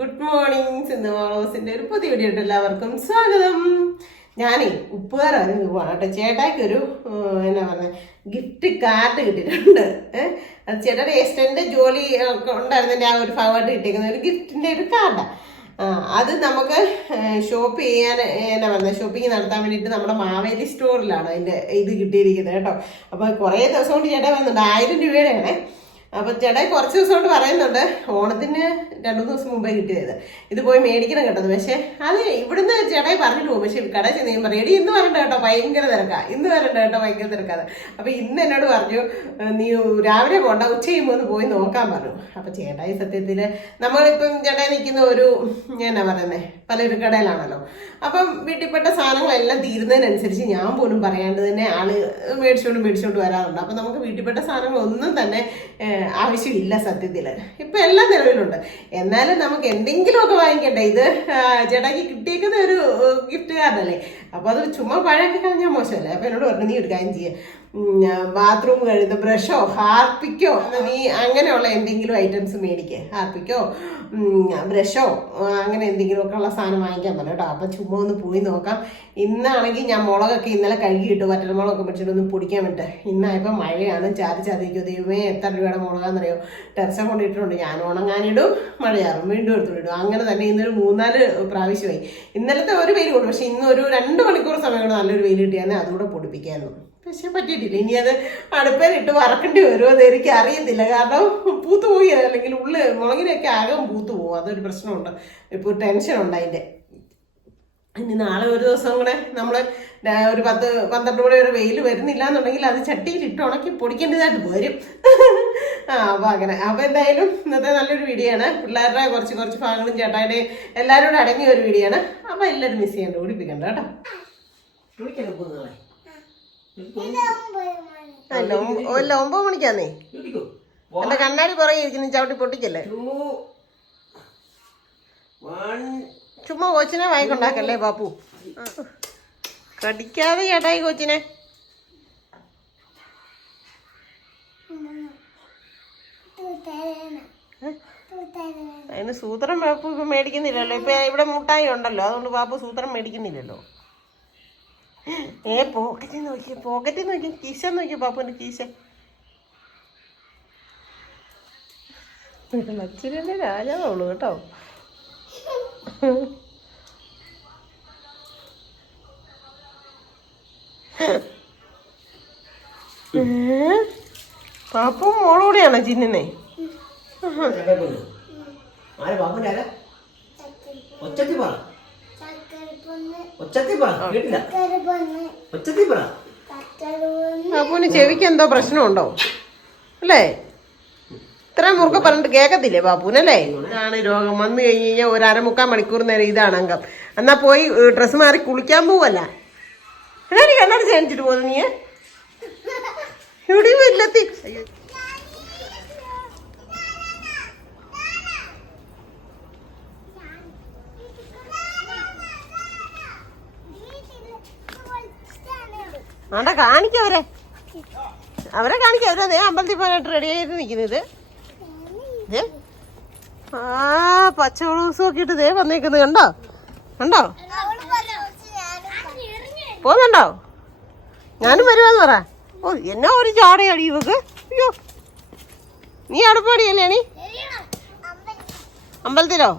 Good morning സിന്ധുമാളോസിന്റെ ഒരു പുതിയ video ഉണ്ട്. എല്ലാവർക്കും സ്വാഗതം. ഞാനേ ഉപ്പുകാരായിരുന്നു പോവാണ് കേട്ടോ. ചേട്ടായിക്ക് ഒരു എന്നാ പറഞ്ഞ ഗിഫ്റ്റ് കാർഡ് കിട്ടിയിട്ടുണ്ട്. അത് ചേട്ടായുടെ ഏസ്റ്റൻ്റെ ജോലി ഉണ്ടായിരുന്നതിൻ്റെ ആ ഒരു ഭാഗമായിട്ട് കിട്ടിയിരിക്കുന്ന ഒരു ഗിഫ്റ്റിൻ്റെ ഒരു കാർഡാണ്. അത് നമുക്ക് ഷോപ്പ് ചെയ്യാൻ എന്നാ പറയുന്നത് ഷോപ്പിംഗ് നടത്താൻ വേണ്ടിയിട്ട് നമ്മുടെ മാവേലി സ്റ്റോറിലാണ് അതിൻ്റെ ഇത് കിട്ടിയിരിക്കുന്നത് കേട്ടോ. അപ്പോൾ കുറേ ദിവസം കൊണ്ട് ചേട്ടാ പറയുന്നുണ്ട് 1000 രൂപയുടെയാണേ. അപ്പം ചേട്ടായി കുറച്ച് ദിവസം കൊണ്ട് പറയുന്നുണ്ട് ഓണത്തിന് 2-3 ദിവസം മുമ്പേ കിട്ടിയത് ഇത് പോയി മേടിക്കണം കേട്ടത്. പക്ഷേ അത് ഇവിടുന്ന് ചേട്ടായി പറഞ്ഞിട്ട് പോകും. പക്ഷേ കടയിൽ ചെന്ന് കഴിയുമ്പോൾ റെഡി ഇന്ന് വരണ്ട കേട്ടോ, ഭയങ്കര തിരക്കാണ്, ഇന്ന് വരണ്ട കേട്ടോ, ഭയങ്കര തിരക്കാണ്. അപ്പം ഇന്ന് എന്നോട് പറഞ്ഞു നീ രാവിലെ പോകണ്ട, ഉച്ച കഴിയുമ്പോൾ ഒന്ന് പോയി നോക്കാൻ പറഞ്ഞു. അപ്പം ചേട്ടായി സത്യത്തിൽ നമ്മളിപ്പം ചേട്ടായി നിൽക്കുന്ന ഒരു എന്നാ പറയുന്നത് പലൊരു കടയിലാണല്ലോ. അപ്പം വീട്ടിൽപ്പെട്ട സാധനങ്ങളെല്ലാം തീരുന്നതിനനുസരിച്ച് ഞാൻ പോലും പറയാണ്ട് തന്നെ ആള് മേടിച്ചോണ്ട് വരാറുണ്ട്. അപ്പം നമുക്ക് വീട്ടിൽപ്പെട്ട സാധനങ്ങളൊന്നും തന്നെ ആവശ്യമില്ല സത്യത്തിൽ. ഇപ്പം എല്ലാം നിലവിലുണ്ട്. എന്നാലും നമുക്ക് എന്തെങ്കിലുമൊക്കെ വാങ്ങിക്കണ്ടേ. ഇത് ചേട്ടാക്കി കിട്ടിയേക്കുന്ന ഒരു ഗിഫ്റ്റ് കാർഡല്ലേ. അപ്പോൾ അത് ചുമ്മാ പഴയൊക്കെ കളഞ്ഞാൽ മോശമല്ലേ. അപ്പം എന്നോട് പറഞ്ഞു നീ ഒരു കാര്യം ചെയ്യുക, ബാത്റൂം കഴുകുന്ന ബ്രഷോ ഹാർപ്പിക്കോ നീ അങ്ങനെയുള്ള എന്തെങ്കിലും ഐറ്റംസ് മേടിക്കുക. ഹാർപ്പിക്കോ ബ്രഷോ അങ്ങനെ എന്തെങ്കിലുമൊക്കെ ഉള്ള സാധനം വാങ്ങിക്കാൻ പറ്റും കേട്ടോ. അപ്പം ചുമ്മാ ഒന്ന് പോയി നോക്കാം. ഇന്നാണെങ്കിൽ ഞാൻ മുളകൊക്കെ ഇന്നലെ കഴുകിയിട്ടു, വറ്റൽമുളകൊക്കെ മേടിച്ചിട്ടൊന്ന് പൊടിക്കാൻ വിട്ട്. ഇന്നായപ്പോൾ മഴയാണ്, ചാരിക്കോ. ദൈവമേ എത്ര രൂപയുടെ മുളകാന്നറിയോ. ടെറസ കൊണ്ടിട്ടുണ്ട്. ഞാൻ ഉണങ്ങാനിടും, മഴയാറും, വീണ്ടും എടുത്തിടും. അങ്ങനെ തന്നെ ഇന്നൊരു 3-4 പ്രാവശ്യമായി. ഇന്നലത്തെ ഒരു വെയിൽ കൊണ്ടു, പക്ഷെ ഇന്നൊരു 2 മണിക്കൂർ സമയം കൊണ്ട് നല്ലൊരു വെയിൽ കിട്ടിയാൽ അതുകൂടെ പൊടിപ്പിക്കായിരുന്നു. പക്ഷെ പറ്റിയിട്ടില്ല. ഇനി അത് അടുപ്പേലിട്ട് വറക്കേണ്ടി വരുമോ അത് എനിക്ക് അറിയത്തില്ല. കാരണം പൂത്തു പോയി, അല്ലെങ്കിൽ മുളകിനൊക്കെ ആകെ പൂത്തു പോകും. അതൊരു പ്രശ്നമുണ്ട്. ഇപ്പോൾ ടെൻഷനുണ്ട് അതിൻ്റെ. ഇനി നാളെ ഒരു ദിവസം കൂടെ നമ്മൾ ഒരു 10-12 കൂടെ ഒരു വെയിൽ വരുന്നില്ല എന്നുണ്ടെങ്കിൽ അത് ചട്ടിയിലിട്ട് ഉണക്കി പൊടിക്കേണ്ടതായിട്ട് വരും. അപ്പോൾ അങ്ങനെ. അപ്പോൾ എന്തായാലും ഇന്നത്തെ നല്ലൊരു വീഡിയോ ആണ്. പിള്ളേരുടെ കുറച്ച് ഭാഗങ്ങളും ചേട്ടായുടെ എല്ലാവരും കൂടെ അടങ്ങിയ ഒരു വീഡിയോ ആണ്. അപ്പോൾ എല്ലാവരും മിസ് ചെയ്യണ്ട, ഓടിപ്പിക്കണ്ട കേട്ടോ. അല്ല 9 മണിക്കാന്നേ. എന്റെ കണ്ണാടി പുറകെ ഇരിക്കുന്നു, ചവിട്ടി പൊട്ടിക്കല്ലേ. ചുമ്മാ കൊച്ചിനെ വായിക്കൊണ്ടാക്കല്ലേ ബാപ്പു. കടിക്കാതെ ചേട്ടായി കൊച്ചിനെ. അതിന് സൂത്രം ബാപ്പു ഇപ്പൊ മേടിക്കുന്നില്ലല്ലോ. ഇപ്പൊ ഇവിടെ മുട്ടായി ഉണ്ടല്ലോ, അതുകൊണ്ട് ബാപ്പു സൂത്രം മേടിക്കുന്നില്ലല്ലോ. പോക്കറ്റിൽ നോക്കി കീശ നോക്കി ബാപ്പുവിന്റെ കീശ. അച്ഛനെ രാജാവുള്ളൂ കേട്ടോ. പാപ്പു മോളൂടെയാണോ ചിന്നെ? പാപ്പുവിന് ചെവിക്ക് എന്തോ പ്രശ്നമുണ്ടോ അല്ലേ? ഇത്രയും മുറുക്ക പറഞ്ഞിട്ട് കേൾക്കത്തില്ലേ ബാപ്പുവിനല്ലേ? ഇതാണ് രോഗം. വന്നു കഴിഞ്ഞ് കഴിഞ്ഞാൽ ഒരു 1/4 മണിക്കൂർ നേരം ഇതാണ് അംഗം. എന്നാ പോയി ഡ്രസ്സ് മാറി കുളിക്കാൻ പോവല്ല. എന്നാ നീ കണ്ണാടി ചേണിച്ചിട്ട് പോകുന്നു നീ? എവിടെയും ഇല്ലെത്തി. ആണ്ടാ കാണിക്കവരെ, അവരെ കാണിക്കാം. അവരെ അമ്പലത്തിൽ പോകാനായിട്ട് റെഡി ആയിട്ട് നിൽക്കുന്നത്. പച്ച ബ്ലൗസ് നോക്കിയിട്ട് ദേ വന്നേക്കുന്നത് കണ്ടോ? പോകുന്നുണ്ടോ? ഞാനും വരുവാന്ന് പറ. ഓ എന്നാ ഒരു ചാടയടി ഇവക്ക്. അയ്യോ നീ അവിടെ പോടിയല്ലേ നീ? അമ്പലത്തിലോ?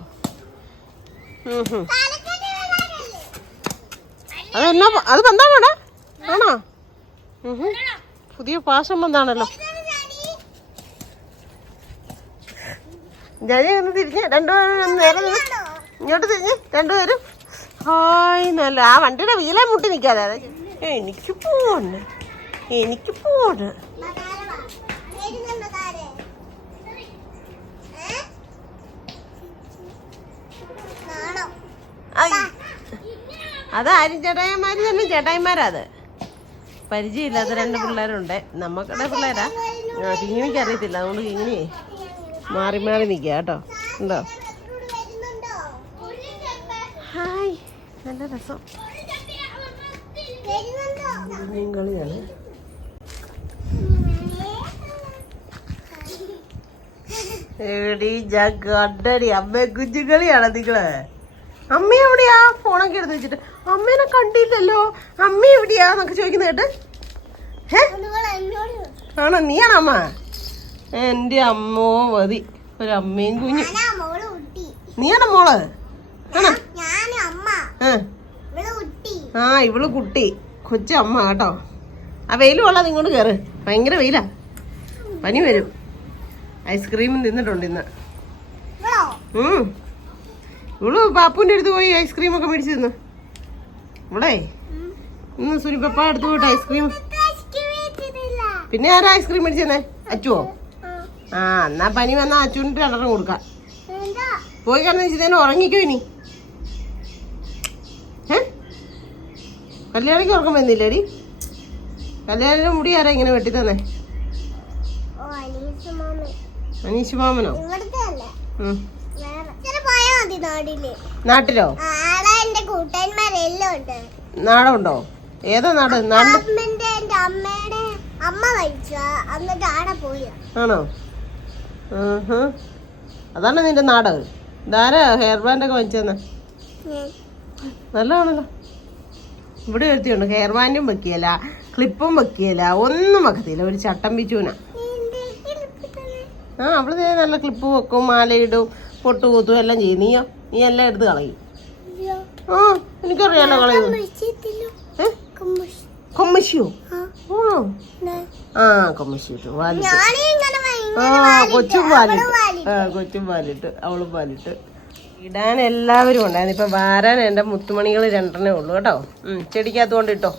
അതെന്നാ അത് ബന്ധാണോടാ? ആണോ? പുതിയ പാശം ബന്ധാണല്ലോ. ജയ ഒന്ന് തിരിഞ്ഞ് രണ്ടുപേരും നേരെ ഇങ്ങോട്ട് തിരിഞ്ഞ് രണ്ടുപേരും. ഹായ് നല്ല. ആ വണ്ടിയുടെ വീലേ മുട്ടി നിൽക്കാതെ. എനിക്ക് പോണ്. അതാരും ചേട്ടായിമാര് തന്നെ. ചേട്ടായിമാരാത് പരിചയമില്ലാത്ത 2 പിള്ളേരുണ്ട്. നമുക്കിടെ പിള്ളേരാ. കിങ്ങിനിക്ക് അറിയത്തില്ല, അതുകൊണ്ട് കിങ്ങിനി മാറി നിൽക്കുക കേട്ടോ. ഉണ്ടോ? ഹായ് നല്ല രസം. കളിയാണ്. എടി ഞാൻ കണ്ടടി അമ്മ കുഞ്ഞുകളിയാണ് നിങ്ങള്. അമ്മ എവിടെയാ? ഫോണൊക്കെ എടുത്ത് വെച്ചിട്ട് അമ്മേനെ കണ്ടില്ലല്ലോ, അമ്മ എവിടെയാന്നൊക്കെ ചോദിക്കുന്ന കേട്ട്. ആണോ? നീയാണോ അമ്മ? എന്റെ അമ്മോ മതി, ഒരു അമ്മയും കുഞ്ഞു. നീയാണോ മോള്? ആണോ? ആ ഇവള് കുട്ടി, കൊച്ചമ്മ കേട്ടോ. ആ വെയിൽ കൊള്ളാതെ ഇങ്ങോട്ട് കയറ്, ഭയങ്കര വെയിലാ, പനി വരും. ഐസ്ക്രീം തിന്നിട്ടുണ്ട് ഇന്ന്. ഇവള് പാപ്പുവിന്റെ അടുത്ത് പോയി ഐസ്ക്രീം ഒക്കെ മേടിച്ചു തിന്നു. ഇവിടെ ഇന്ന് സുനിപ്പപ്പ അടുത്ത് പോയിട്ട് ഐസ്ക്രീം. പിന്നെ ആരാ ഐസ്ക്രീം മേടിച്ചു തന്നെ? അച്ചുവോ? ആ എന്നാ പനി വന്നാ അച്ചുവിന് 2 കൊടുക്കാം. പോയി കിടന്ന് വെച്ചിട്ട് ഉറങ്ങിക്കോ ഇനി. കല്യാണിക്ക് ഉറക്കം വരുന്നില്ലേടി? കല്യാണിന്റെ മുടി ആരാ ഇങ്ങനെ വെട്ടി തന്നെ? അനീഷ് മാമനോ? നാട്ടിലോ? നാടുണ്ടോ? ഏതാ നാട്? ആണോ? അതാണ് നിന്റെ നാട്? ഇതാരാ ഹെയർ ബാൻഡ് ഒക്കെ വാങ്ങിച്ചെന്ന? നല്ലതാണല്ലോ. ഇവിടെ വരുത്തിയുണ്ട്, ഹെയർ ബാൻഡും വെക്കിയല്ല, ക്ലിപ്പും വെക്കിയല്ല, ഒന്നും വെക്കത്തില്ല, ഒരു ചട്ടം പിച്ചൂന. ആ അവള് നല്ല ക്ലിപ്പ് വെക്കും, മാലയിടും, പൊട്ട് കൂത്തും എല്ലാം ചെയ്യും. നീയോ? നീ എല്ലാം എടുത്ത് കളയും. ആ എനിക്കറിയാലോ കളയും. കൊമ്മശിയോ? ആ കൊമ്മശി ഇട്ടു, പാലിട്ട്. ആ കൊച്ചും പാലിട്ട്, അവളും പാലിട്ട്. ഇടാൻ എല്ലാവരും ഉണ്ടായിരുന്നു. ഇപ്പൊ വാരാൻ എന്റെ മുത്തുമണികൾ 2 ഉള്ളു കേട്ടോ. ചെടിക്കകത്ത് കൊണ്ട് ഇട്ടോ.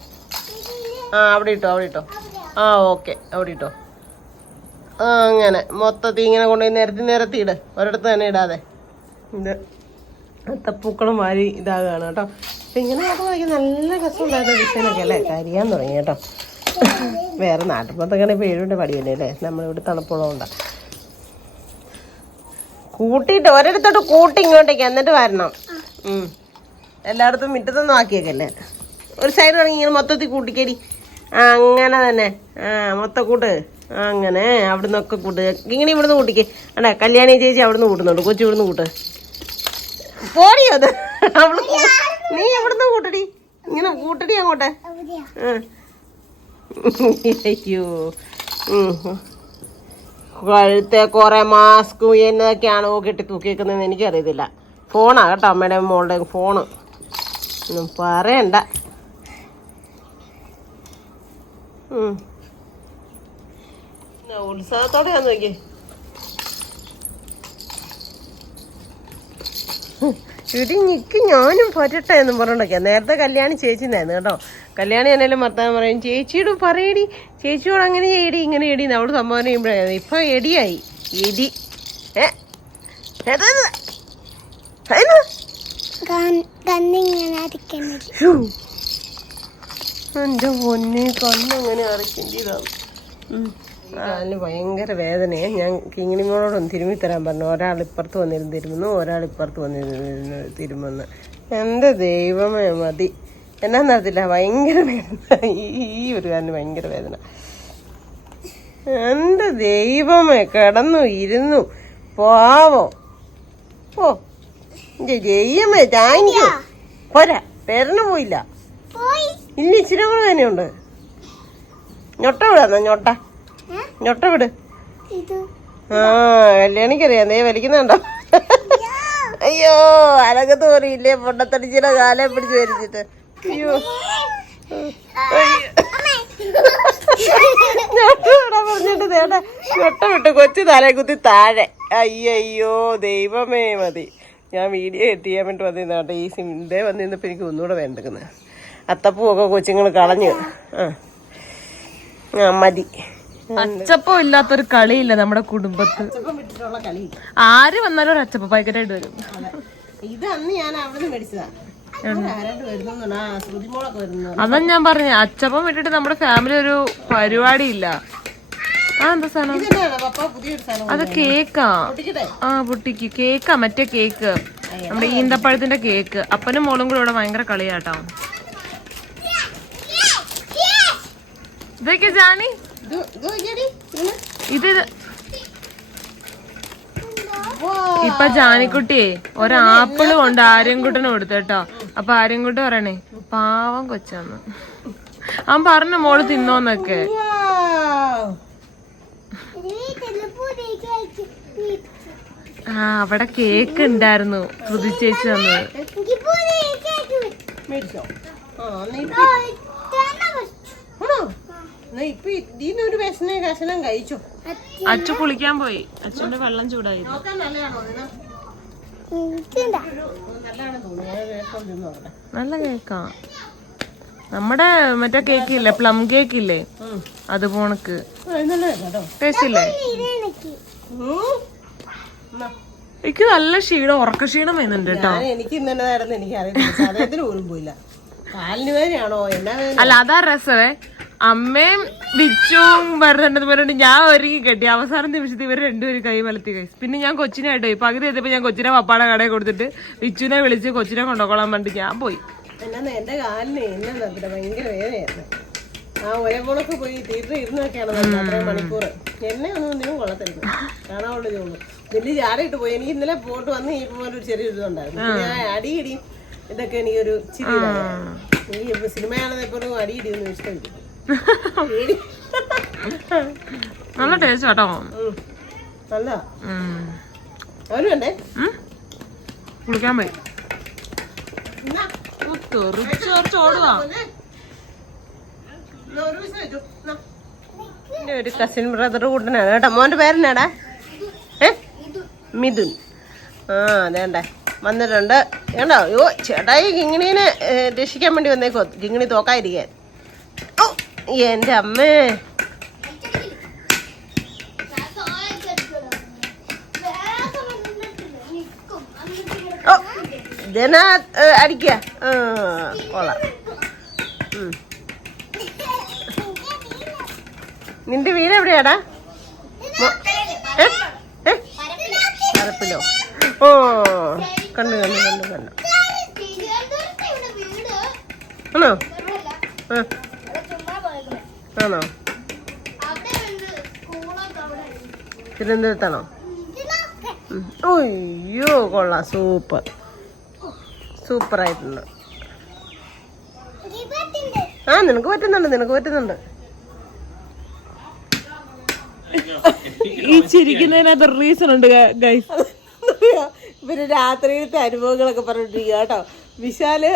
ആ അവിടെ ഇട്ടോ. ആ ഓക്കെ, അവിടെ ഇട്ടോ. ആ അങ്ങനെ മൊത്തത്തിൽ ഇങ്ങനെ കൊണ്ടുപോയി നിരത്തി ഇട്, ഒരിടത്ത് തന്നെ ഇടാതെ. ഇത് അത്തപ്പൂക്കളും വാരി ഇതാകാണ് കേട്ടോ. അപ്പൊ ഇങ്ങനെ നോക്കി നല്ല രസമുണ്ടായിരുന്ന ഡിസൈനൊക്കെ അല്ലേ, കരിയാൻ തുടങ്ങി കേട്ടോ. വേറെ നാട്ടിൻപുറത്തൊക്കെ ഇപ്പൊ 7 പടിയല്ലേ അല്ലേ, നമ്മളിവിടെ തണുപ്പുള്ളതുകൊണ്ടാ. കൂട്ടിയിട്ട് ഒരിടത്തോട്ട് കൂട്ടി ഇങ്ങോട്ടേക്ക്, എന്നിട്ട് വരണം. എല്ലായിടത്തും മുറ്റത്തൊന്നും ആക്കിയേക്കല്ലേ. ഒരു സൈഡ് വേണമെങ്കിൽ ഇങ്ങനെ മൊത്തത്തിൽ കൂട്ടിക്കടി. അങ്ങനെ തന്നെ. മൊത്തം കൂട്ട്. അങ്ങനെ അവിടെ നിന്നൊക്കെ കൂട്ട്. ഇങ്ങനെ ഇവിടുന്ന് കൂട്ടിക്ക്. അണ്ടാ കല്യാണി ചേച്ചി അവിടുന്ന് കൂട്ടുന്നുണ്ട്, കൊച്ചു ഇവിടുന്ന് കൂട്ട്. പോടിയോ അത്? അവള് നീ എവിടുന്ന് കൂട്ടടി, ഇങ്ങനെ കൂട്ടടി അങ്ങോട്ടെ. അയ്യോ കഴുത്തെ കുറെ മാസ്കും എന്നതൊക്കെയാണോ കെട്ടി തൂക്കിയേക്കുന്നതെന്ന് എനിക്കറിയത്തില്ല. ഫോണാ കേട്ടോ, അമ്മയുടെ മോളുടെ ഫോണ്, ഒന്നും പറയണ്ട. ഉത്സാഹത്തോടെയാന്ന് നോക്കിയേ. ഇടി നിക്ക്, ഞാനും പറ്റട്ടെ എന്നും പറഞ്ഞോണ്ടൊക്കെയാ. നേരത്തെ കല്യാണി ചേച്ചിന്നായിരുന്നു കേട്ടോ. കല്യാണി എന്നാലും വർത്താനം പറയും, ചേച്ചിയോട് പറയടി, ചേച്ചിയോട് അങ്ങനെ ചെയ്യടി ഇങ്ങനെ എടി അവള് സംഭാവന ചെയ്യുമ്പോഴായിരുന്നു. ഇപ്പൊ എടിയായി എടി. എന്റെ പൊന്നെ, കണ്ണെങ്ങനെ അരക്കേണ്ടതാണ്. കാലിന് ഭയങ്കര വേദനയെ. ഞാൻ കിങ്ങിണിമോളോടൊന്ന് തിരുമ്മി തരാൻ പറഞ്ഞു. ഒരാൾ ഇപ്പുറത്ത് വന്നിരുന്ന് തിരുമുന്നു, ഒരാൾ ഇപ്പുറത്ത് വന്നിരുന്ന് തിരുമുന്നു. എൻ്റെ ദൈവമേ മതി. എന്നാന്ന് അറിയത്തില്ല, ഭയങ്കര വേദന. ഈ ഒരു കാലിന് ഭയങ്കര വേദന. എൻ്റെ ദൈവമേ, കിടന്നു ഇരുന്നു പാവം. ഓ എൻ്റെ ദൈവമേ, താങ്ക്. പോരാ, പേരന് പോയില്ല. ഇല്ല, ഇച്ചിരി കൂടെ തന്നെയുണ്ട്. ഞൊട്ട വിടാന്നോ? ഞൊട്ട വിട്. ആ കല്യാണിക്കറിയാം, നീ വലിക്കുന്നുണ്ടോ? അയ്യോ അരകത്ത് പോറിയില്ലേ, പൊണ്ണത്തടിച്ചിടെ കാലെ പിടിച്ച് വലിച്ചിട്ട്. അയ്യോ പറഞ്ഞിട്ട് നേടാ ഞൊട്ട വിട്ട് കൊച്ചു തലേ കുത്തി താഴെ. അയ്യോ ദൈവമേ മതി. ഞാൻ വീഡിയോ എഡിറ്റ് ചെയ്യാൻ വേണ്ടി വന്നിരുന്നാട്ടെ. ഈ സിമിന്തേ വന്നിരുന്നപ്പോൾ എനിക്ക് ഒന്നുകൂടെ വേണ്ടക്കുന്നത്. അത്തപ്പൂവൊക്കെ കൊച്ചുങ്ങൾ കളഞ്ഞു. ആ മതി. അച്ചപ്പം ഇല്ലാത്തൊരു കളിയില്ല നമ്മുടെ കുടുംബത്ത്. ആര് വന്നാലും ഒരു അച്ചപ്പം പാക്കറ്റായിട്ട് വരും. ഇത് അന്ന് ഞാൻ അവിടെ മേടിച്ചതാ. അതാ ഞാൻ പറഞ്ഞ, അച്ചപ്പം വിട്ടിട്ട് നമ്മുടെ ഫാമിലി ഒരു പരിപാടി ഇല്ല. ആ എന്താ സാധനം? അത് കേക്കാ. ആ പൊട്ടിക്ക് കേക്കാ, മറ്റേ കേക്ക്, നമ്മുടെ ഈന്തപ്പഴത്തിന്റെ കേക്ക്. അപ്പനും മോളും കൂടെ ഇവിടെ ഭയങ്കര കളിയാട്ടോ. ഇതൊക്കെ ജാനി, ഇത് ഇപ്പൊ ജാനിക്കുട്ടിയെ ഒരാപ്പിള് കൊണ്ട് ആര്യൻകുട്ടന് കൊടുത്തു കേട്ടോ. അപ്പൊ ആര്യൻകുട്ടി പറയണേ പാവം കൊച്ചാന്ന്. അവൻ പറഞ്ഞു മോള് തിന്നോന്നൊക്കെ. ആ അവിടെ കേക്ക് ഉണ്ടായിരുന്നു ശ്രുതി ചേച്ചി തന്നത്. അച്ചു കുളിക്കാൻ പോയി. അച്ഛന്റെ വെള്ളം ചൂടായി. നല്ല കേക്കാ. നമ്മുടെ മറ്റേ കേക്ക് ഇല്ലേ, പ്ലം കേക്ക് ഇല്ലേ, അത് പോണക്ക് ടേസ്റ്റ് ഇല്ലേ. എനിക്ക് നല്ല ക്ഷീണം, ഉറക്ക ക്ഷീണം വരുന്നുണ്ട് കേട്ടോ. എനിക്ക് ഇന്നെ നടന്ന് എനിക്ക് അറിയത്തില്ല. പോലും പോയില്ല. കാലിന് വേദനയാണോ എന്നാ? അല്ല അതാ രസമേ. അമ്മയും വിച്ചുവും വരുന്നുണ്ടെന്ന് പറഞ്ഞിട്ട് ഞാൻ ഒരുങ്ങി കെട്ടി. അവസാന നിമിഷത്തിൽ ഇവർ രണ്ടുപേരും കൈ മലത്തി കൈ. പിന്നെ ഞാൻ കൊച്ചിനായിട്ട് പോയി. പകുതി എത്തിയപ്പോ ഞാൻ കൊച്ചിനെ പപ്പാടെ കടയിൽ കൊടുത്തിട്ട് വിച്ചുവിനെ വിളിച്ച് കൊച്ചിനെ കൊണ്ടുപോകാൻ വേണ്ടി ഞാൻ പോയി. എന്നാ എന്റെ കാലിന് എന്നാ ഭയങ്കര വേദനയായിരുന്നു. ആ ഒരേ പോണൊക്കെ പോയി തിയേറ്ററിൽ ഇരുന്നൊക്കെയാണ് അത്രയും മണിക്കൂർ. എന്നെ ഒന്നും കൊള്ളത്തില്ല, കാണാനുള്ള ചോളൂ. വലിയ ചാടയിട്ട് പോയി. എനിക്ക് ഇന്നലെ പോയിട്ട് വന്ന് കഴിഞ്ഞപ്പോൾ ഒരു ചെറിയൊരു ഇതുണ്ടായിരുന്നു. ഞാൻ അടിയിടി ഇതൊക്കെ എനിക്കൊരു ചിരി. എനിക്ക് സിനിമയാണെന്ന് എപ്പോഴും അടിയിടിയൊന്നും ഇഷ്ടമില്ല. നല്ല ടേസ്റ്റ് കേട്ടോ. നല്ല അവനും വേണ്ടേ കുളിക്കാൻ പോയി. ഓടുവാ. ഒരു കസിൻ ബ്രദർ കൂട്ടനാണ് കേട്ടോ. മോന്റെ പേരെന്നാടാ? മിഥുൻ. ആ അതേണ്ടേ വന്നിട്ടുണ്ട് കേട്ടോ. അയ്യോ ചേട്ടായി കിങ്ങിണീനെ രക്ഷിക്കാൻ വേണ്ടി വന്നേക്കോ, കിങ്ങിണി തോക്കാതിരിക്കാൻ. ഓ എന്റെ അമ്മേ, ഓ ഇതെന്നാ അടിക്കുക. കൊള്ളാം. നിന്റെ വീട് എവിടെയാടാ? അറപ്പിലോ? ഓ കണ്ടു കണ്ടു കണ്ടു കണ്ടു. ആണോ? ആണോ? തിരുവനന്തപുരത്താണോ? അയ്യോ കൊള്ളാം, സൂപ്പർ സൂപ്പറായിട്ടുണ്ട്. ആ നിനക്ക് പറ്റുന്നുണ്ട്, നിനക്ക് പറ്റുന്നുണ്ട്. ഈ ചിരിക്കുന്നതിനകത്ത് റീസൺ ഉണ്ട് ഗൈസ്. ഇവര് രാത്രിയിലത്തെ അനുഭവങ്ങളൊക്കെ പറഞ്ഞിട്ടിരിക്കുക കേട്ടോ. വിശാല്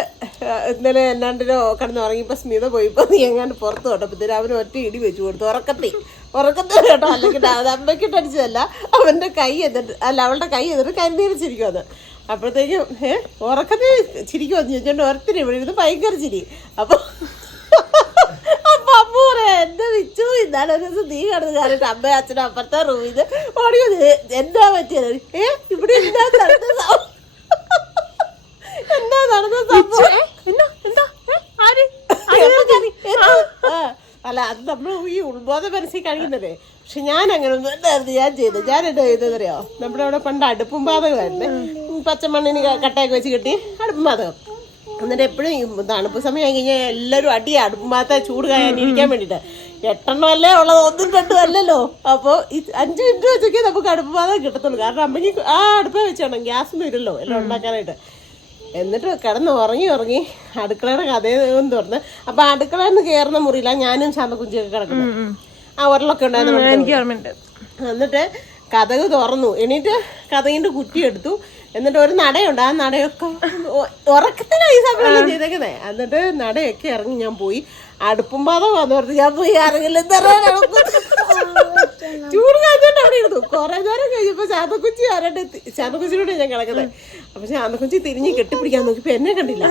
ഇന്നലെ എന്നാണ്ടിനോ കിടന്ന് ഉറങ്ങിയപ്പോ സ്മിത പോയിപ്പോ നീ എങ്ങാണ്ട് പുറത്ത് തൊട്ടപ്പോ അവന് ഒറ്റ ഇടി വെച്ചു കൊടുത്തു. ഉറക്കത്തിൽ കേട്ടോ. അല്ലെങ്കിൽ അത് അമ്മയ്ക്കിട്ടടിച്ചതല്ല, അവന്റെ കൈ എന്നിട്ട് അല്ല അവളുടെ കൈ എന്നിട്ട് കരിനീരിച്ചിരിക്കും. അത് അപ്പോഴത്തേക്കും ഉറക്കത്തിൽ ചിരിക്കുമെന്ന് ചോദിച്ചോണ്ട് ഓരോരുത്തരും ഇവിടെ ഇരുന്ന് ഭയങ്കര ചിരി. അപ്പൊ അമ്മ പറയാ എന്റെ വിച്ചു ഇന്നാണ് ഒരു ദിവസം നീ കിടന്ന് കാണിട്ട് അമ്മ അച്ഛനും അപ്പുറത്തെ റൂമിന്ന് ഓടി എന്താ പറ്റിയത്? ഇവിടെ എന്താ നടന്ന സംഭവം? അല്ല അത് നമ്മൾ ഈ ഉത്ബോധ മനസ്സിൽ കഴിയുന്നതേ. പക്ഷെ ഞാൻ അങ്ങനെ ഒന്നും എന്തായിരുന്നു ഞാൻ ചെയ്തത്. ഞാൻ എന്താ ചെയ്തതറിയോ? നമ്മുടെ അവിടെ പണ്ട് അടുപ്പും പാതകമായിരുന്നേ. പച്ചമണ്ണിന് കട്ടയൊക്കെ വെച്ച് കെട്ടി അടുപ്പും പാതകം. എന്നിട്ട് എപ്പോഴും തണുപ്പ് സമയം കഴിഞ്ഞാൽ എല്ലാവരും അടിയാ അടുപ്പും പാത ചൂട് കായാനിരിക്കാൻ വേണ്ടിയിട്ട്. 8 അല്ലേ ഉള്ളത്, 1 2 അല്ലല്ലോ. അപ്പോൾ ഈ 5 മിനിറ്റ് വെച്ചൊക്കെ നമുക്ക് അടുപ്പ് പാതകം കിട്ടത്തുള്ളൂ. കാരണം അമ്മയ്ക്ക് ആ അടുപ്പ വെച്ചാണ്, ഗ്യാസൊന്നും ഇല്ലല്ലോ എല്ലാം ഉണ്ടാക്കാനായിട്ട്. എന്നിട്ട് കിടന്ന് ഉറങ്ങി അടുക്കളയുടെ കഥയൊന്നും തുറന്ന് അപ്പൊ അടുക്കളയിൽ നിന്ന് കയറുന്ന മുറിയില്ല ഞാനും ശാന്തകുഞ്ചിയൊക്കെ കിടക്കുന്നു. ആ ഉരലൊക്കെ ഉണ്ടായിരുന്നു എനിക്ക് ഓർമ്മയുണ്ട്. എന്നിട്ട് കഥക് തുറന്നു, എണീറ്റ് കഥകിന്റെ കുറ്റി എടുത്തു. എന്നിട്ട് ഒരു നടയുണ്ട്, ആ നടയൊക്കെ ഉറക്കത്തിനാ ഈ സമയം ചെയ്തേക്കുന്നേ. എന്നിട്ട് നടയൊക്കെ ഇറങ്ങി ഞാൻ പോയി. അടുപ്പും പാതം വന്നു പറഞ്ഞ് ഞാൻ പോയി ഇറങ്ങില്ല. ചൂട് കാണിച്ചോണ്ട് അവിടെ ഇരുന്നു. കുറെ നേരം കഴിഞ്ഞപ്പോ ശാന്തക്കുച്ചി ആരാണ്ട് ശാന്തക്കുച്ചിനോട് ഞാൻ കിടക്കുന്നത്. അപ്പൊ ശാന്തക്കുച്ചി തിരിഞ്ഞ് കെട്ടിപ്പിടിക്കാൻ നോക്കിയപ്പോ എന്നെ കണ്ടില്ല.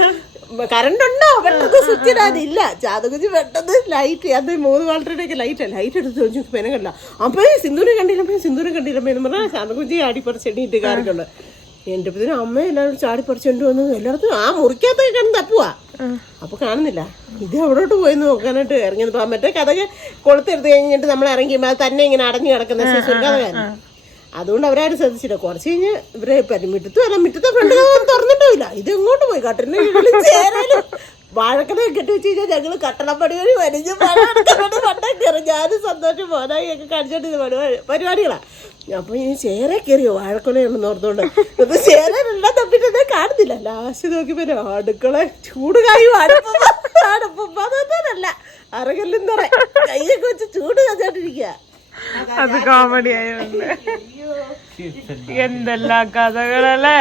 കറണ്ട് ഉണ്ടോ? പെട്ടെന്ന് സ്വിച്ച് ഇടാതില്ല. ശാന്തക്കുച്ചി പെട്ടെന്ന് ലൈറ്റ്, അത് 3 വാൾട്ടറുടെയൊക്കെ ലൈറ്റ് എടുത്ത് ചോദിച്ചു എന്നെ കണ്ടില്ല. അപ്പൊ സിന്ദൂരം കണ്ടില്ലമ്മ എന്ന് പറഞ്ഞാൽ ശാന്തക്കുച്ചി ആടിപ്പറിച്ച് എണ്ണീട്ട് കാറിട്ടുണ്ട്. എന്റെ പത്തിന് അമ്മ എല്ലാവരും ചാടിപ്പറിച്ചോണ്ട് വന്നു. എല്ലായിടത്തും ആ മുറിക്കകത്തൊക്കെ കിടന്ന് തപ്പുവാ. അപ്പൊ കാണുന്നില്ല. ഇത് എവിടോട്ട് പോയെന്ന് നോക്കാനായിട്ട് ഇറങ്ങിയത്. മറ്റേ കഥക് കൊളുത്തെടുത്ത് കഴിഞ്ഞിട്ട് നമ്മൾ ഇറങ്ങിയുമ്പോൾ അത് തന്നെ ഇങ്ങനെ അടഞ്ഞു കിടക്കുന്ന കഥകാരൻ. അതുകൊണ്ട് അവരാരും ശ്രദ്ധിച്ചില്ല. കുറച്ച് കഴിഞ്ഞ് ഇവരെ മുറ്റത്തെ ഫ്രണ്ട് തുറന്നിട്ടില്ല. ഇത് എങ്ങോട്ട് പോയി? കട്ടിലിന്റെ ചേരാലും വാഴക്കടയൊക്കെ കെട്ടി വെച്ച് കഴിഞ്ഞാൽ ഞങ്ങള് കട്ടളപ്പടി വഴി വലിഞ്ഞ് പണ്ടം കയറി ഞാനും സന്തോഷം മോനായി ഒക്കെ കാണിച്ചോണ്ടിരുന്ന പരിപാടികളാ. അപ്പൊ ഈ ചേരെ കയറിയോ വാഴക്കൊലയുണ്ടെന്ന് ഓർത്തോണ്ട് ഇത് ചേരെല്ലാം തപ്പിട്ടെ കാണുന്നില്ല. ലാസ്റ്റ് നോക്കിപ്പോ അടുക്കള ചൂടുകായും അടുപ്പ അതൊന്നല്ല അറകല്ലും തറ കൈയൊക്കെ വെച്ച് ചൂട് കാച്ചോണ്ടിരിക്കുക. അത് കോമഡി ആയോണ്ട് എന്തെല്ലാം കഥകളല്ലേ.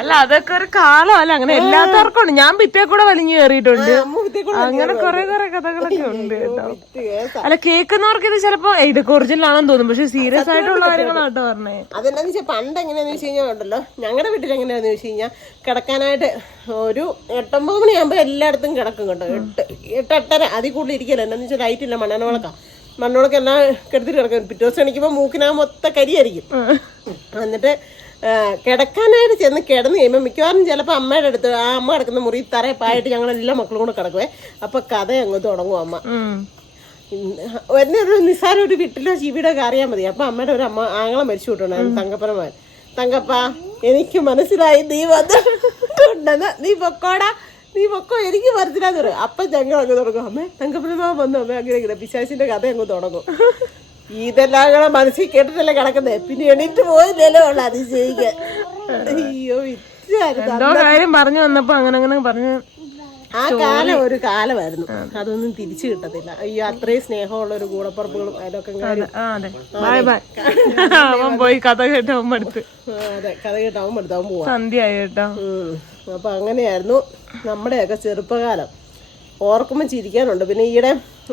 അല്ല അതൊക്കെ ഒരു കാലമല്ല, അങ്ങനെ എല്ലാത്തവർക്കും ഉണ്ട്. ഞാൻ ഭിത്തേ കൂടെ വലിഞ്ഞു കയറിയിട്ടുണ്ട്. അങ്ങനെ കൊറേ കഥകളൊക്കെ ഉണ്ട് കേട്ടോ. അല്ല കേൾക്കുന്നവർക്ക് ഇത് ചിലപ്പോ ഇതൊക്കെ ഒറിജിനൽ ആണെന്ന് തോന്നും, പക്ഷെ സീരിയസ് ആയിട്ടുള്ള കാര്യങ്ങളാട്ടോ പറഞ്ഞേ. അതെന്താന്ന് വെച്ചാൽ പണ്ട് എങ്ങനെയാന്ന് വെച്ച് കഴിഞ്ഞാൽ ഉണ്ടല്ലോ, ഞങ്ങളുടെ വീട്ടിൽ എങ്ങനെയാന്ന് വെച്ച് കഴിഞ്ഞാൽ കിടക്കാനായിട്ട് ഒരു 8-9 മണിയാകുമ്പോ എല്ലായിടത്തും കിടക്കും കേട്ടോ. 8-8:30 അതിൽ കൂടുതൽ ഇരിക്കല്ലോ. എന്താന്ന് വെച്ചാൽ ലൈറ്റ് ഇല്ല, മണ്ണോളൊക്കെ എല്ലാം കെടുത്തിട്ട് കിടക്കും. പിറ്റേ ദിവസം എണീക്കുമ്പോൾ മൂക്കിനാ മൊത്തം കരിയായിരിക്കും. എന്നിട്ട് കിടക്കാനായിട്ട് ചെന്ന് കിടന്ന് കഴിയുമ്പോൾ മിക്കവാറും ചിലപ്പോൾ അമ്മയുടെ അടുത്ത് ആ അമ്മ കിടക്കുന്ന മുറി തറയപ്പായിട്ട് ഞങ്ങളെല്ലാം മക്കളും കൂടെ കിടക്കുവേ. അപ്പൊ കഥ അങ്ങ് തുടങ്ങും അമ്മ. ഒരു നിസ്സാരം ഒരു വീട്ടിലോ ജീവിയുടെ ഒക്കെ അറിയാൻ മതി. അപ്പൊ അമ്മയുടെ ഒരു ആങ്ങളെ മരിച്ചു വിട്ടുണ്ടായിരുന്നു, തങ്കപ്പനമാൻ. തങ്കപ്പ എനിക്ക് മനസ്സിലായി നീ വന്നിട്ടുണ്ടെന്ന്, നീ പൊക്കോ എനിക്ക് മനസ്സിലാന്ന് പറയും. അപ്പൊ ഞങ്ങൾ അങ്ങ് തുടങ്ങും, അമ്മേ തങ്കപ്പനമാൻ വന്നു, അമ്മ അങ്ങനെ പിശാചിന്റെ കഥ അങ്ങ് തുടങ്ങും. ഇതെല്ലാം കൂടെ മനസ്സിൽ കേട്ടിട്ടല്ലേ കിടക്കുന്നേ, പിന്നെ എണീറ്റ് പോയില്ലല്ലോ ഉള്ള അതിശയിക്കാൻ. അയ്യോ എന്തോ കാര്യം പറഞ്ഞു വന്നപ്പോ അങ്ങനെ പറഞ്ഞു. ആ കാലം ഒരു കാലമായിരുന്നു, അതൊന്നും തിരിച്ചു കിട്ടത്തില്ല. അയ്യോ അത്രയും സ്നേഹമുള്ള ഒരു കൂടപ്പുറപ്പുകളും അതൊക്കെ പോയി കഥ കേട്ടാവും മടുത്ത്. അതെ കഥ കേട്ടാവും മടുത്താവും പോവാ സന്ധ്യയായി കേട്ടോ. അപ്പൊ അങ്ങനെയായിരുന്നു നമ്മുടെയൊക്കെ ചെറുപ്പകാലം. ഓർക്കുമ്പോൾ ചിരിക്കാനുണ്ട്. പിന്നെ ഈയിടെ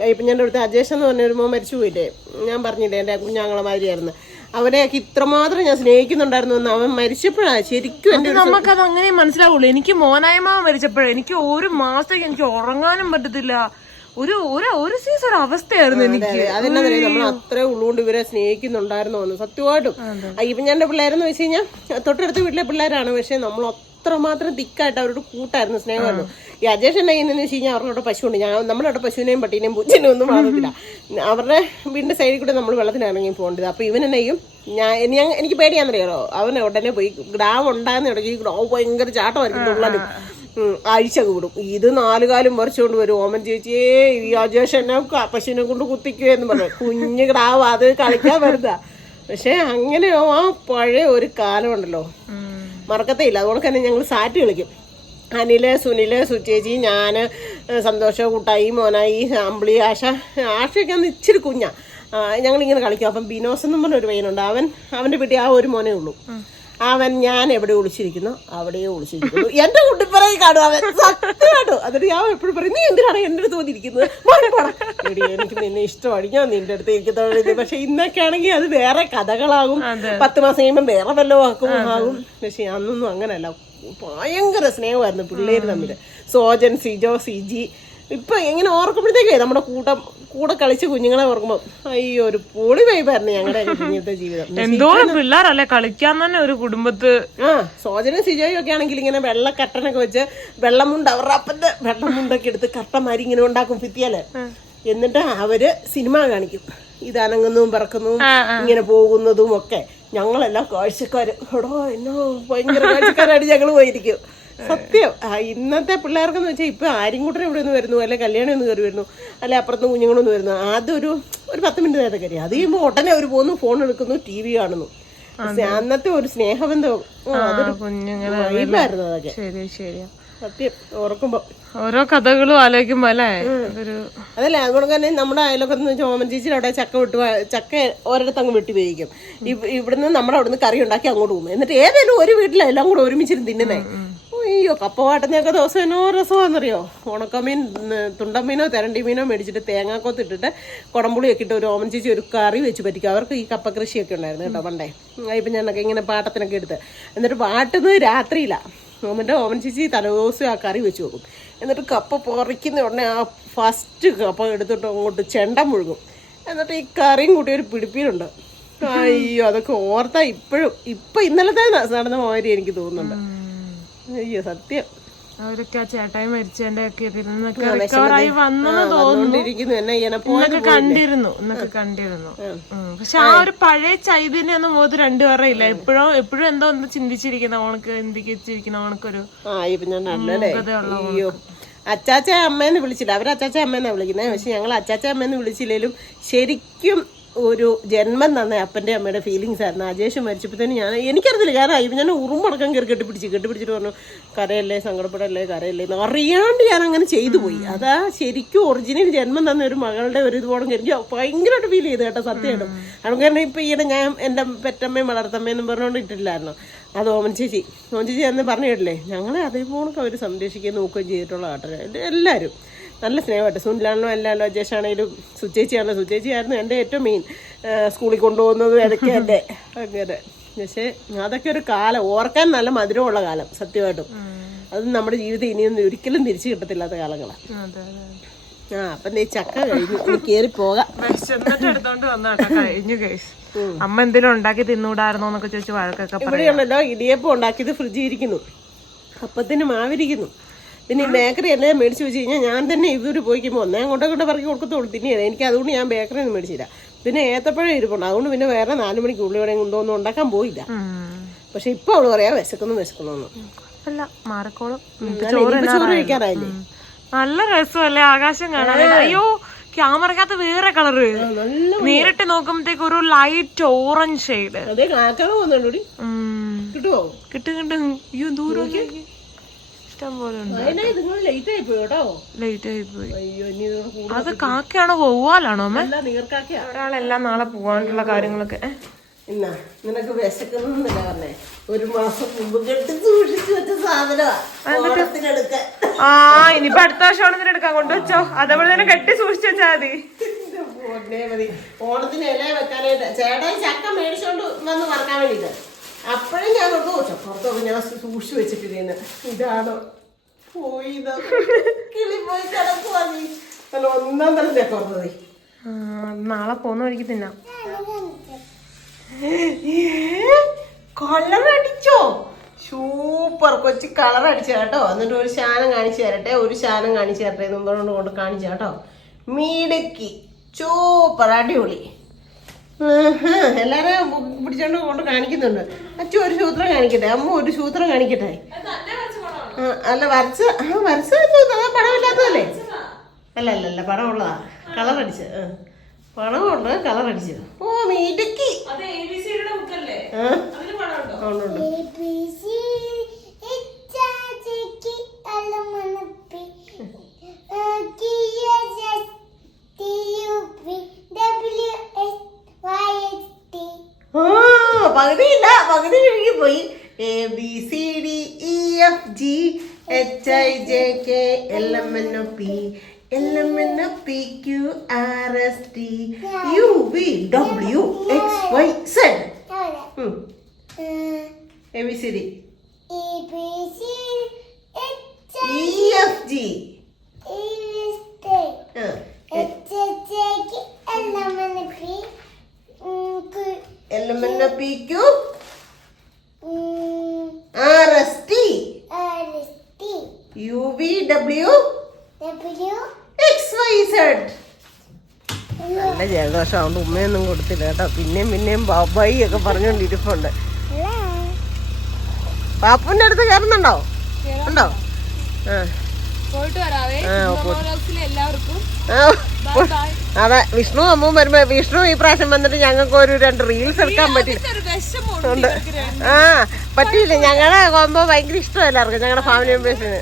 ഇപ്പം ഞാൻ അടുത്ത് അജേഷ് എന്ന് പറഞ്ഞൊരു മോൻ മരിച്ചു പോയില്ലേ, ഞാൻ പറഞ്ഞില്ലേ എൻ്റെ കുഞ്ഞാങ്ങളെ മാതിരിയായിരുന്നു. അവനെയൊക്കെ ഇത്രമാത്രം ഞാൻ സ്നേഹിക്കുന്നുണ്ടായിരുന്നു എന്ന് അവൻ മരിച്ചപ്പോഴാണ് ശരിക്കും എൻ്റെ നമുക്കത് അങ്ങനെ മനസ്സിലാവുള്ളൂ. എനിക്ക് മോനായ്മ മരിച്ചപ്പോഴേ എനിക്ക് ഒരു മാസത്തേക്ക് എനിക്ക് ഉറങ്ങാനും പറ്റത്തില്ല. ഒരു സീസൺ അവസ്ഥയായിരുന്നു എനിക്ക്. അതെന്നാ നമ്മൾ അത്രേ ഉള്ളുകൊണ്ട് ഇവരെ സ്നേഹിക്കുന്നുണ്ടായിരുന്നോ എന്ന് സത്യമായിട്ടും. ഇപ്പം ഞാൻ എൻ്റെ പിള്ളേരെന്ന് വെച്ച് കഴിഞ്ഞാൽ തൊട്ടടുത്ത വീട്ടിലെ പിള്ളേരാണ്, പക്ഷെ നമ്മൾ അത്രമാത്രം തിക്കായിട്ട് അവരോട് കൂട്ടായിരുന്നു, സ്നേഹമായിരുന്നു. ഈ അജേഷ് എന്നാ ചെയ്യുന്നതെന്ന് വെച്ച് കഴിഞ്ഞാൽ അവരുടെ പശുവുണ്ട്. നമ്മളവിടെ പശുവിനെയും പട്ടീനെയും പൂച്ചേനെയും ഒന്നും വളർത്തില്ല. അവരുടെ വീടിന്റെ സൈഡിൽ കൂടെ നമ്മൾ വെള്ളത്തിന് ഇറങ്ങി പോകേണ്ടത്. അപ്പൊ ഇവൻ എന്നെയും എനിക്ക് പേടിയാന്നറിയാലോ, അവൻ ഉടനെ പോയി ഗ്രാവ് ഉണ്ടാകുന്ന ഇടയ്ക്ക് ഈ ഗ്രാവ് ഭയങ്കര ചാട്ടമായിരിക്കും, തുള്ളലും അഴിച്ചൊക്കെ വിടും. ഇത് 4 കാലും മറിച്ചുകൊണ്ട് വരും. ഓമൻ ചേച്ചിയേ ഈ അജേഷ് എന്നെ പശുവിനെ കൊണ്ട് കുത്തിക്കുവെന്ന് പറഞ്ഞു. കുഞ്ഞു ഗ്രാവ് അത് കളിക്കാൻ വരുന്ന. പക്ഷെ അങ്ങനെ ആ പഴയ ഒരു കാലം ഉണ്ടല്ലോ മറക്കത്തേയില്ല. അതുകൊണ്ട് തന്നെ ഞങ്ങൾ സാറ്റ് കളിക്കും. അനില്, സുനില്, സുചേച്ചി, ഞാൻ, സന്തോഷ, കൂട്ടായി, മോനായി, അമ്പിളി, ആഷയൊക്കെ അന്ന് ഇച്ചിരി കുഞ്ഞാ. ഞങ്ങളിങ്ങനെ കളിക്കും. അപ്പം ബിനോസ് എന്ന് പറഞ്ഞൊരു പയ്യനുണ്ട്. അവൻ്റെ വീട്ടിൽ ആ ഒരു മോനേ ഉള്ളൂ. ഞാൻ എവിടെ ഒളിച്ചിരിക്കുന്നു അവിടെയോ ഒളിച്ചിരിക്കുന്നു. എന്റെ കുട്ടിപ്പറയിൽ കാണും അവൻ, സത്യമായിട്ടു. എന്നിട്ട് ഞാൻ എപ്പോഴും പറയും, നീ എന്തിനാണ് എൻ്റെ അടുത്ത് വന്നിരിക്കുന്നത്, എനിക്ക് നിന്നെ ഇഷ്ടമാണ്, ഞാൻ നിന്റെ അടുത്ത് ഇരിക്കത്തോളം. പക്ഷെ ഇന്നൊക്കെ ആണെങ്കിൽ അത് വേറെ കഥകളാകും. 10 മാസം കഴിയുമ്പോൾ വേറെ വല്ലതും ആകും. പക്ഷെ അന്നൊന്നും അങ്ങനെയല്ല. ഭയങ്കര സ്നേഹമായിരുന്നു പിള്ളേര് തമ്മിൽ. സോജൻ, സിജോ, സിജി. ഇപ്പൊ എങ്ങനെ ഓർക്കുമ്പോഴത്തേക്കേ നമ്മുടെ കൂടെ കളിച്ച കുഞ്ഞുങ്ങളെ ഓർക്കുമ്പോ അയ്യോ ഒരു പൊളി വൈബായിരുന്നു ഞങ്ങളുടെ കുഞ്ഞിലത്തെ ജീവിതം. എന്തോരം പിള്ളേരല്ലേ കളിക്കാൻ തന്നെ ഒരു കുടുംബത്ത്. സോജനും സിജോയും ഒക്കെ ആണെങ്കിൽ ഇങ്ങനെ വെള്ള കട്ടനൊക്കെ വെച്ച് വെള്ളമുണ്ട്, അവരുടെ അപ്പന്റെ വെള്ളമുണ്ടൊക്കെ എടുത്ത് കട്ടമാരി ഇങ്ങനെ ഉണ്ടാക്കും ഭിത്തിയാല്. എന്നിട്ട് അവര് സിനിമ കാണിക്കും, ഇതനങ്ങുന്നതും പറക്കുന്നതും ഇങ്ങനെ പോകുന്നതും ഒക്കെ. ഞങ്ങളെല്ലാം കാഴ്ചക്കാര്, എടോ എന്നോ ഭയങ്കര കാഴ്ചക്കാരായിട്ട് ഞങ്ങൾ പോയിരിക്കും. സത്യം. ഇന്നത്തെ പിള്ളേർക്കെന്ന് വെച്ചാൽ ഇപ്പൊ ആര്യൻകുട്ടൻ ഇവിടെ നിന്ന് വരുന്നു, അല്ലെ കല്യാണം ഒന്ന് കയറി വരുന്നു, അല്ലെ അപ്പുറത്ത് കുഞ്ഞുങ്ങളൊന്നും വരുന്നു. അതൊരു 10 മിനിറ്റ് നേരത്തെ കയറി. അത് കഴിയുമ്പോൾ ഉടനെ അവർ പോകുന്നു, ഫോൺ എടുക്കുന്നു, TV കാണുന്നു. അന്നത്തെ ഒരു സ്നേഹബന്ധം അതൊരു വൈബായിരുന്നു അതൊക്കെ. സത്യം ഓർക്കുമ്പോ ഓരോ കഥകളും ആലോചിക്കുമ്പോ അല്ലേ. അതല്ല അതുകൊണ്ട് തന്നെ നമ്മുടെ അയലൊക്കെ ഓമൻ ചേച്ചിയുടെ അവിടെ ചക്ക ഒരിടത്ത് അങ്ങ് വെട്ടി വേവിക്കും. ഇവിടുന്ന് നമ്മുടെ അവിടുന്ന് കറി ഉണ്ടാക്കി അങ്ങോട്ട് പോകും. എന്നിട്ട് ഏതെങ്കിലും ഒരു വീട്ടിലെല്ലാം കൂടെ ഒരുമിച്ചിരുന്ന് തിന്നുന്നേ. അയ്യോ കപ്പവാട്ടുന്നൊക്കെ ദിവസം എന്നോ രസമാണെന്നറിയോ. ഉണക്കമീൻ, തുണ്ടമീനോ തെരണ്ടി മീനോ മേടിച്ചിട്ട് തേങ്ങാക്കൊത്തിട്ടിട്ട് കുടംപുളിയൊക്കെ ഇട്ട് ഒരു ഓമൻ ചേച്ചി ഒരു കറി വെച്ച് പറ്റിക്കും. അവർക്ക് ഈ കപ്പ കൃഷിയൊക്കെ ഉണ്ടായിരുന്നു കേട്ടോ പണ്ടേ. ഇപ്പം ഞാനൊക്കെ ഇങ്ങനെ പാട്ടത്തിനൊക്കെ എടുത്ത് എന്നിട്ട് പാട്ടുന്നത് രാത്രിയിലാണ്. ഓമൻ ചേച്ചി തലേദിവസം ആ കറി വെച്ച് വെക്കും. എന്നിട്ട് കപ്പ പൊറിക്കുന്ന ഉടനെ ആ ഫസ്റ്റ് കപ്പ എടുത്തിട്ട് അങ്ങോട്ട് ചെണ്ട മുഴുകും. എന്നിട്ട് ഈ കറിയും കൂട്ടി ഒരു പിടിപ്പീരുണ്ട്. അയ്യോ അതൊക്കെ ഓർത്താ ഇപ്പൊ ഇന്നലത്തെ നടന്ന മാതിരി എനിക്ക് തോന്നുന്നുണ്ട്. അയ്യോ സത്യം. അവരൊക്കെ ചേട്ടായി മരിച്ചതിന്റെ ഒക്കെ റിക്കവറായി വന്നെന്ന് തോന്നുന്നു. കണ്ടിരുന്നു. പക്ഷെ ആ ഒരു പഴയ ചൈതന്യം ഒന്നും മുഖത്ത് രണ്ടുപേരുടെ ഇല്ല. എപ്പോഴും എന്തോ ചിന്തിച്ചിരിക്കുന്ന ഓണക്ക് ചിന്തിച്ചിരിക്കുന്ന ഓണക്കൊരു അയ്യോ അച്ചാച്ച അമ്മേന്ന് വിളിച്ചില്ല. അവർ അച്ചാച്ച അമ്മേന്നാ വിളിക്കുന്നത്. പക്ഷെ ഞങ്ങൾ അച്ചാച്ച അമ്മേന്ന് വിളിച്ചില്ലേലും ശരിക്കും ഒരു ജന്മം തന്ന അപ്പൻ്റെ അമ്മയുടെ ഫീലിങ്സ് ആയിരുന്നു. അജേഷ് മരിച്ചപ്പോഴത്തേനും എനിക്കറിയത്തില്ല, കാരണം ഞാൻ ഉറുമ്പടക്കം കയറി കെട്ടിപ്പിടിച്ചിട്ട് പറഞ്ഞു കരയല്ലേ, സങ്കടപ്പെടല്ലേ, കരയല്ലേ എന്ന് അറിയാണ്ട് ഞാൻ അങ്ങനെ ചെയ്തു പോയി. അതാ ശരിക്കും ഒറിജിനൽ ജന്മം തന്ന ഒരു മകളുടെ ഒരു ഇതുപോലും എനിക്ക് ഭയങ്കരമായിട്ട് ഫീൽ ചെയ്തു കേട്ടോ, സത്യമായിട്ടും. കാരണം ഇപ്പം ഈയിടെ ഞാൻ എൻ്റെ പെറ്റമ്മയും വളർത്തമ്മയെന്നും പറഞ്ഞുകൊണ്ട് ഇട്ടിട്ടില്ലായിരുന്നു. അത് ഓമൻ ചേച്ചി അന്ന് പറഞ്ഞു കേട്ടില്ലേ, ഞങ്ങളെ അതേപോലൊക്കെ അവർ സംരക്ഷിക്കുകയും നോക്കുകയും ചെയ്തിട്ടുള്ള ആട്ടർ എല്ലാവരും നല്ല സ്നേഹമായിട്ട്. സുനിലാണോ അല്ലാണോ അജേഷാണേലും സുചേച്ചിയായിരുന്നു എൻ്റെ ഏറ്റവും മെയിൻ. സ്കൂളിൽ കൊണ്ടുപോകുന്നതും ഇടയ്ക്ക് എൻ്റെ അങ്ങനെ. പക്ഷേ അതൊക്കെ ഒരു കാലം, ഓർക്കാൻ നല്ല മധുരമുള്ള കാലം സത്യമായിട്ടും. അത് നമ്മുടെ ജീവിതം ഇനിയൊന്നും ഒരിക്കലും തിരിച്ചു കിട്ടത്തില്ലാത്ത കാലങ്ങളാണ്. അപ്പം നീ ചക്ക കഴിഞ്ഞു കയറി പോകാം. എടുത്തോണ്ട് കഴിഞ്ഞു ഗൈസ്. അമ്മ എന്തെങ്കിലും ഉണ്ടാക്കി തിന്നൂടായിരുന്നോ എന്നൊക്കെ ചോദിച്ചു വഴക്കൊക്കെ. ഇവിടെയുണ്ടല്ലോ ഇടിയപ്പം ഉണ്ടാക്കിയത് ഫ്രിഡ്ജിൽ ഇരിക്കുന്നു, അപ്പത്തിന് മാവിരിക്കുന്നു. പിന്നെ ഈ ബേക്കറി എല്ലാം മേടിച്ച് വെച്ച് കഴിഞ്ഞാൽ ഞാൻ തന്നെ ഇവർ പോയിക്കുമ്പോൾ ഒന്നേ അങ്ങോട്ടൊക്കെ പറക്കി കൊടുക്കത്തുള്ളൂ തിന്നിയത്. എനിക്ക് അതുകൊണ്ട് ഞാൻ ബേക്കറി ഒന്നും മേടിച്ചില്ല. പിന്നെ ഏത്തപ്പഴം ഇരിപ്പുണ്ട്, അതുകൊണ്ട് പിന്നെ വേറെ 4 മണിക്ക് ഉള്ളിവിടെ കൊണ്ടുവന്ന് ഉണ്ടാക്കാൻ പോയില്ല. പക്ഷെ ഇപ്പൊ അവള് പറയാ വിശക്കുന്നു അല്ല മാറക്കോളും. ചോറ് കഴിക്കാറായില്ലേ? നല്ല രസമല്ലേ ആകാശം കാണാൻ. അയ്യോ ക്യാമറക്കകത്ത് വേറെ കളറ്, നേരിട്ട് നോക്കുമ്പോഴത്തേക്ക് ഒരു ലൈറ്റ് ഓറഞ്ച് ഷെയ്ഡ്. കിട്ടുമോ? കിട്ടും. അയ്യോ ദൂരം ഇഷ്ടം പോലെ ലേറ്റ് ആയി പോയി. അത് കാക്കയാണോ വവ്വാലാണോ? ഒരാളെല്ലാം നാളെ പോവാനുള്ള കാര്യങ്ങളൊക്കെ. നിനക്ക് വിശക്കുന്നില്ല പറഞ്ഞേ, 1 മാസം മുമ്പ് കെട്ടി സൂക്ഷിച്ചു വെച്ച സാധനത്തിനെടുക്കാൻ. ഇനിയിപ്പൊ അടുത്ത വർഷം ഓണത്തിന് എടുക്കാൻ കൊണ്ടുവച്ചോ, അതേപോലെ തന്നെ കെട്ടി സൂക്ഷിച്ചു വെച്ചാ മതി. ഓണത്തിന് ഇല വെക്കാനായിട്ട് ചേട്ടായി ചക്ക മേടിച്ചോണ്ട് വന്ന് വറക്കാൻ വേണ്ടിട്ട്. അപ്പോഴും ഞാൻ പുറത്തൊക്കെ ഞാൻ സൂക്ഷിച്ചു വെച്ചിട്ടിരുന്നു. ഇതാണോ പോയി കിളി പോയി കിടക്കുവാ. അല്ല 1-ാം തരം ചക്കറന്നത് നാളെ പോകുന്ന വഴിക്ക് തിന്നാം. കളർ അടിച്ചോ? സൂപ്പർ കൊച്ചി കളർ അടിച്ച കേട്ടോ. എന്നിട്ട് ഒരു ശാനം കാണിച്ചു തരട്ടെ, എന്നും പറഞ്ഞുകൊണ്ട് കൊണ്ട് കാണിച്ചു കേട്ടോ. മീടക്കി സൂപ്പർ അടിപൊളി. എല്ലാരും പിടിച്ചോണ്ട് കൊണ്ട് കാണിക്കുന്നുണ്ട്. അച്ഛൻ ഒരു സൂത്രം കാണിക്കട്ടെ, അമ്മ ഒരു സൂത്രം കാണിക്കട്ടെ. അല്ല വരച്ച പടമില്ലാത്തതല്ലേ? അല്ല പടമുള്ളതാ, കളർ അടിച്ച് പണമുണ്ട്, കളർ അടിച്ച്. ഓ മീടക്കി പകുതി കഴുകി പോയി. ABCDEFG HIJK LMNOP LMNOPQRST UVWXYZ. ABCD EFG LMNOPQ RST UVWXYZ. നല്ല ജലദോഷം അതുകൊണ്ട് ഉമ്മയൊന്നും കൊടുത്തില്ല കേട്ടോ. പിന്നെയും ബാബായി ഒക്കെ പറഞ്ഞോണ്ടിരിപ്പുണ്ട്. പാപ്പുന്റെ അടുത്ത് കയറുന്നുണ്ടോ? ഉണ്ടോ? അതെ, വിഷ്ണു അമ്മവും വരുമ്പോ വിഷ്ണു ഈ പ്രാവശ്യം വന്നിട്ട് ഞങ്ങൾക്ക് 2 റീൽസ് എടുക്കാൻ പറ്റിയിട്ടുണ്ട്. പറ്റിയില്ല. ഞങ്ങളെ പോകുമ്പോ ഭയങ്കര ഇഷ്ടം എല്ലാവർക്കും, ഞങ്ങളുടെ ഫാമിലി മെമ്പേഴ്സിന്.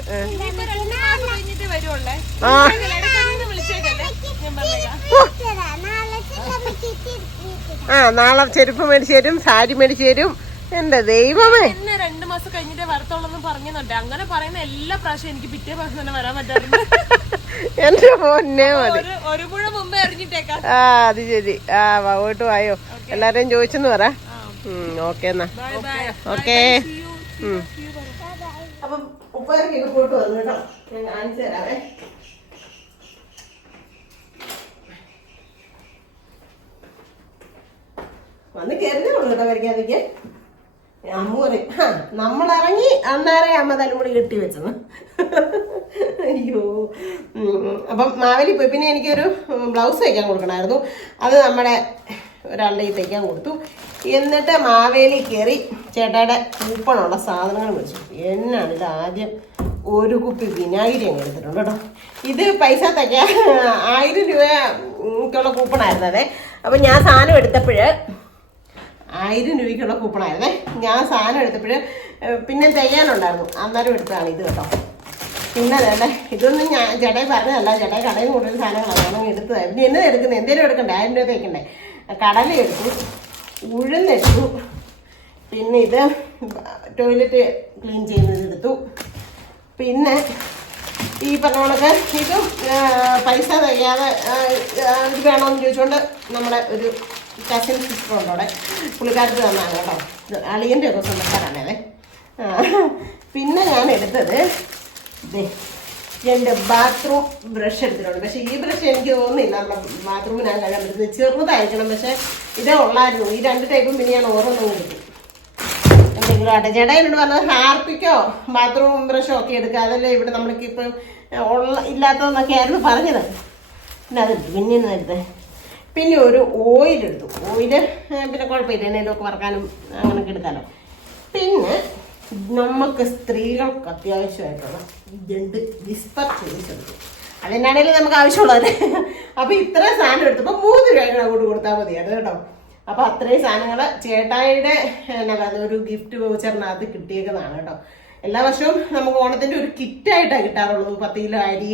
നാളെ ചെരുപ്പ് മേടിച്ചു തരും, സാരി മേടിച്ചു തരും. എന്റെ ദൈവമേ, 2 മാസം കഴിഞ്ഞിട്ടേ വരത്തോളെന്ന് പറഞ്ഞുണ്ട്. അങ്ങനെ പറയുന്ന എല്ലാ പ്രാവശ്യം എനിക്ക് പിറ്റേ പ്രാവശ്യം തന്നെ വരാൻ പറ്റാറുണ്ട്. എന്റെ പൊന്നെ മതി, ഒരു പുഴ മുമ്പേ എറിഞ്ഞിട്ടേക്കാം. അത് ശരി. പോയിട്ട് വായോ, എല്ലാരെയും ചോദിച്ചെന്ന് പറ. ഓക്കെ എന്നാ, ഓക്കെ. അപ്പം ഉപ്പാരൊക്കെ പോയിട്ട് വന്നു കേട്ടോ, ഞാൻ കാണിച്ചു തരാവേ. വന്ന് കരുതുള്ളൂ കേട്ടോ വരയ്ക്കാതിരിക്കാൻ. അമ്മ പറയും നമ്മളിറങ്ങി അന്നേരം അമ്മ തലമുടി കെട്ടി വെച്ചത്. അയ്യോ. അപ്പം മാവേലി പോയി. പിന്നെ എനിക്കൊരു ബ്ലൗസ് തയ്ക്കാൻ കൊടുക്കണമായിരുന്നു, അത് നമ്മുടെ ഒരാളുടെ തയ്ക്കാൻ കൊടുത്തു. എന്നിട്ട് മാവേലി കയറി ചേട്ടായുടെ കൂപ്പണുള്ള സാധനങ്ങൾ മേടിച്ചു. എന്നാണ് ഇത്? ആദ്യം 1 കുപ്പി വിനാഗിരി അങ്ങ് എടുത്തിട്ടുണ്ട് കേട്ടോ. ഇത് പൈസ തയ്ക്കാൻ 1000 രൂപയ്ക്കുള്ള കൂപ്പണായിരുന്നു. അതെ, അപ്പം ഞാൻ സാധനം എടുത്തപ്പോൾ 1000 രൂപയ്ക്കുള്ള കൂപ്പണായിരുന്നേ. ഞാൻ സാധനം എടുത്തപ്പോൾ പിന്നെ തികയാനുണ്ടായിരുന്നു, അന്നേരം എടുത്തതാണ് ഇത് കേട്ടോ. പിന്നെ അതല്ലേ ഇതൊന്നും ഞാൻ ചേട്ടായി പറഞ്ഞതല്ല, ചേട്ടായി കടയിൽ കൂടുതൽ സാധനങ്ങളാണ് ഞാൻ എടുത്തതാണ്. പിന്നെ എന്നത് എടുക്കുന്നത് എന്തെങ്കിലും എടുക്കണ്ടേ, 1000 രൂപ തേക്കണ്ടേ. കടല എടുത്തു, ഉഴുന്നെടുത്തു, പിന്നെ ഇത് ടോയ്ലറ്റ് ക്ലീൻ ചെയ്യുന്നത് എടുത്തു. പിന്നെ ഈ പറഞ്ഞ കണക്ക് ഇതും പൈസ തികയാതെ ഇത് വേണമെന്ന് ചോദിച്ചുകൊണ്ട് നമ്മുടെ ഒരു കസിൻ സിസ്റ്റർ ഉണ്ട് അവിടെ, പുള്ളിക്കാരത്ത് തന്നാണ് കേട്ടോ. ഇത് അളിയൻ്റെ ഒക്കെ സ്വന്തക്കാരാണ് അതെ. പിന്നെ ഞാൻ എടുത്തത് എൻ്റെ ബാത്റൂം ബ്രഷ് എടുത്തിട്ടുണ്ട്. പക്ഷേ ഈ ബ്രഷ് എനിക്ക് തോന്നുന്നില്ല നമ്മുടെ ബാത്റൂമിനാണ് കഴുകാൻ പറ്റുന്നത്, ചെറുതായിരിക്കണം. പക്ഷേ ഇതേ ഉള്ളായിരുന്നു. ഈ 2 ടൈപ്പും പിന്നെ ഞാൻ ഓരോന്നും എടുക്കും. എന്തെങ്കിലും ആട്ടെ. ചേട്ടായിനോട് പറഞ്ഞത് ഹാർപ്പിക്കോ ബാത്റൂം ബ്രഷോ ഒക്കെ എടുക്കുക, അതല്ലേ ഇവിടെ നമ്മൾക്ക് ഇപ്പം ഇല്ലാത്തതെന്നൊക്കെ ആയിരുന്നു പറഞ്ഞത്. പിന്നെ അത് പിന്നെ എടുത്തത്. പിന്നെ ഒരു ഓയിലെടുത്തു. ഓയില് പിന്നെ കുഴപ്പമില്ല, എണ്ണയിലൊക്കെ വറക്കാനും അങ്ങനെയൊക്കെ എടുക്കാമല്ലോ. പിന്നെ നമുക്ക് സ്ത്രീകൾക്ക് അത്യാവശ്യമായിട്ടുള്ള 2 വിസ്പർ ചെയ്തെടുത്തു. അതെന്നാണേലും നമുക്ക് ആവശ്യമുള്ളത്. അപ്പം ഇത്രയും സാധനം എടുത്തപ്പോൾ 3 രൂപ അങ്ങോട്ട് കൊടുത്താൽ മതിയാണ് കേട്ടോ. അപ്പം അത്രയും സാധനങ്ങൾ ചേട്ടായിയുടെ ഒരു ഗിഫ്റ്റ് വൗച്ചറിനകത്ത് കിട്ടിയേക്കുന്നതാണ് കേട്ടോ. എല്ലാ വർഷവും നമുക്ക് ഓണത്തിൻ്റെ ഒരു കിറ്റായിട്ടാണ് കിട്ടാറുള്ളത്. 10 കിലോ അരി,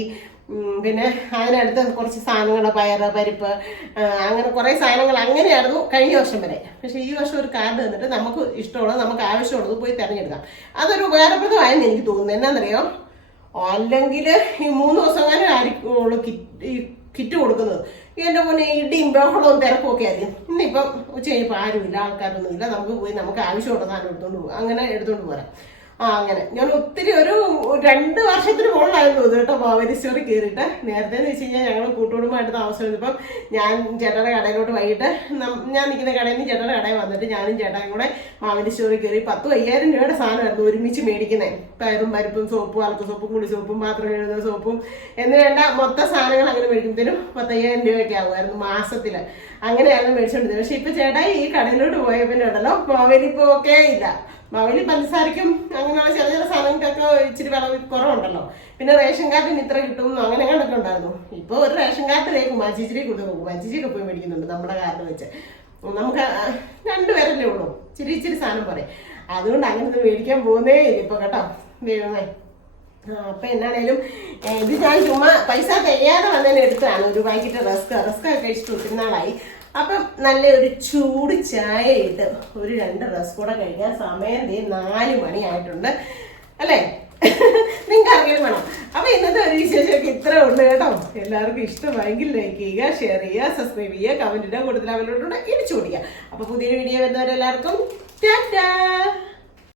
പിന്നെ അതിനടുത്ത് കുറച്ച് സാധനങ്ങൾ, പയറ്, പരിപ്പ്, അങ്ങനെ കുറേ സാധനങ്ങൾ അങ്ങനെയായിരുന്നു കഴിഞ്ഞ വർഷം വരെ. പക്ഷേ ഈ വർഷം ഒരു കാർഡ് തന്നിട്ട് നമുക്ക് ഇഷ്ടമുള്ളത്, നമുക്ക് ആവശ്യമുള്ളത് പോയി തിരഞ്ഞെടുക്കാം. അതൊരു ഉപകാരപ്രദമായെന്ന് എനിക്ക് തോന്നുന്നു. എന്നാന്നറിയോ, അല്ലെങ്കിൽ ഈ 3 ദിവസം അങ്ങനെ ആയിരിക്കുള്ളൂ കിറ്റ് കൊടുക്കുന്നത്. എൻ്റെ മുന്നേ ഇടിയും ബഹളവും തിരക്കും ഒക്കെ ആയിരിക്കും. ഇന്നിപ്പം ഉച്ച കഴിഞ്ഞപ്പോൾ ആരുമില്ല, ആൾക്കാരൊന്നുമില്ല, നമുക്ക് പോയി നമുക്ക് ആവശ്യമുള്ള സാധനം എടുത്തുകൊണ്ട് പോകും, അങ്ങനെ എടുത്തുകൊണ്ട് പോരാം. അങ്ങനെ ഞാൻ ഒത്തിരി ഒരു 2 വർഷത്തിന് മുകളിലായിരുന്നു ഇത് കേട്ടോ മാവേലി സ്റ്റോറി കയറിയിട്ട്. നേരത്തെ എന്ന് വെച്ച് കഴിഞ്ഞാൽ ഞങ്ങൾ കൂട്ടുകുടുംബമായിട്ട് താമസിച്ചിരുന്നു. ഇപ്പം ഞാൻ ചേട്ടയുടെ കടയിലോട്ട് വൈകിട്ട് ഞാൻ നിൽക്കുന്ന കടയിൽ നിന്ന് ചേട്ടയുടെ കടയിൽ വന്നിട്ട് ഞാനും ചേട്ടായും കൂടെ മാവേലി സ്റ്റോറി കയറി 10,000-5000 രൂപയുടെ സാധനമായിരുന്നു ഒരുമിച്ച് മേടിക്കുന്നത്. പയറും പരിപ്പും സോപ്പും, അലക്ക് സോപ്പും, കുളി സോപ്പും, പാത്രം കഴുകുന്ന സോപ്പും എന്ന് വേണ്ട മൊത്തം സാധനങ്ങൾ അങ്ങനെ മേടിക്കുമ്പോഴത്തേനും 10,000 രൂപയൊക്കെ ആകുമായിരുന്നു മാസത്തിൽ. അങ്ങനെയായിരുന്നു മേടിച്ചുകൊണ്ടിരുന്നത്. പക്ഷെ ഇപ്പം ചേട്ടായി ഈ കടയിലോട്ട് പോയ പിന്നെ ഉണ്ടല്ലോ മാവേലി ഇപ്പോൾ ഒക്കെ ഇല്ല. മാവേലി പഞ്ചസാരയ്ക്കും അങ്ങനെയുള്ള ചില ചില സാധനങ്ങൾക്കൊക്കെ ഇച്ചിരി വില കുറവുണ്ടല്ലോ. പിന്നെ റേഷൻ കാർഡിന് ഇത്ര കിട്ടും അങ്ങനെ കണ്ടൊക്കെ ഉണ്ടായിരുന്നു. ഇപ്പോൾ ഒരു റേഷൻ കാർഡ് തേക്കും മാച്ചിച്ചിരി കൊടുത്ത് നോക്കും. മാച്ചിച്ചിയൊക്കെ പോയി മേടിക്കുന്നുണ്ട് നമ്മുടെ കാർഡ് വെച്ച്. നമുക്ക് 2 പേരല്ലേ ഉള്ളൂ, ഇച്ചിരി സാധനം പറയും. അതുകൊണ്ട് അങ്ങനെ മേടിക്കാൻ പോകുന്നേ ഇല്ല ഇപ്പോൾ കേട്ടോ. ദൈവമേ. അപ്പം എന്നാണേലും ഇത് ഞാൻ ചുമ്മാ പൈസ തികയാതെ വന്നതിന് എടുത്തതാണ്. ഒരു പാക്കറ്റ് റസ്ക് കഴിച്ചിട്ട് ഒത്തിരി നാളായി. അപ്പം നല്ലൊരു ചൂട് ചായ ഇട്ട് ഒരു 2 റസ്ക് കൂടെ കഴിക്കാൻ സമയം 4 മണിയായിട്ടുണ്ട് അല്ലേ? നിങ്ങൾക്ക് അറിയാൻ വേണം. അപ്പം ഇന്നത്തെ ഒരു വിശേഷമൊക്കെ ഇത്ര ഉണ്ട് കേട്ടോ. എല്ലാവർക്കും ഇഷ്ടമായെങ്കിൽ ലൈക്ക് ചെയ്യുക, ഷെയർ ചെയ്യുക, സബ്സ്ക്രൈബ് ചെയ്യുക, കമൻറ്റ് ഇടുക, കൂടുതൽ അവലോട്ടുണ്ട് ഇടിച്ചു കൊടുക്കുക. അപ്പോൾ പുതിയൊരു വീഡിയോ വരുന്നവരെല്ലാവർക്കും ടാറ്റാ.